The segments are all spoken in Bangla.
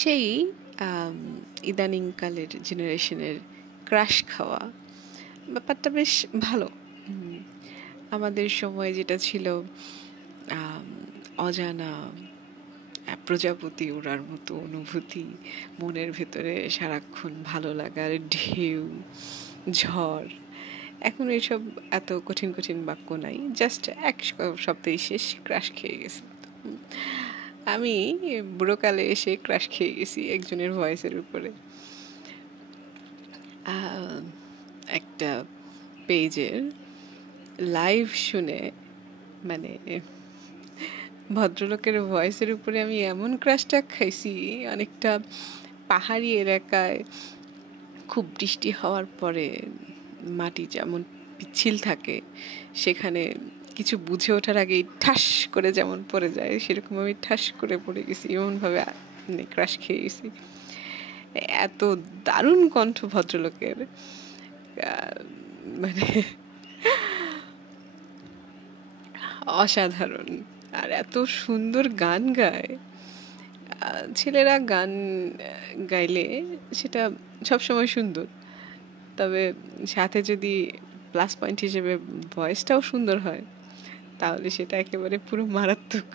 সেই ইদানিংকালের জেনারেশনের ক্রাশ খাওয়া ব্যাপারটা বেশ ভালো। আমাদের সময় যেটা ছিল অজানা প্রজাপতি ওড়ার মতো অনুভূতি, মনের ভেতরে সারাক্ষণ ভালো লাগার ঢেউ, ঝড়। এখন এসব এত কঠিন কঠিন বাক্য নাই, জাস্ট এক সপ্তাহে শেষ ক্রাশ খেয়ে গেছে। আমি বুড়োকালে এসে ক্রাশ খেয়ে গেছি একজনের ভয়েসের উপরে। একটা পেজের লাইভ শুনে, মানে ভদ্রলোকের ভয়েসের উপরে আমি এমন ক্রাশটা খাইছি, অনেকটা পাহাড়ি এলাকায় খুব বৃষ্টি হওয়ার পরে মাটি যেমন পিচ্ছিল থাকে, সেখানে কিছু বুঝে ওঠার আগেই ঠাস করে যেমন পড়ে যায়, সেরকম আমি ঠাস করে পড়ে গেছি, এমনভাবে ক্রাশ খেয়ে গেছি। এত দারুণ কণ্ঠ ভদ্রলোকের, মানে অসাধারণ। আর এত সুন্দর গান গায়। ছেলেরা গান গাইলে সেটা সবসময় সুন্দর, তবে সাথে যদি প্লাস পয়েন্ট হিসেবে ভয়েসটাও সুন্দর হয়, তাহলে সেটা একেবারে পুরো মারাত্মক।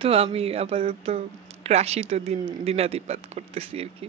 তো আমি আপাতত ক্রাশই তো দিনাতিপাত করতেছি আর কি।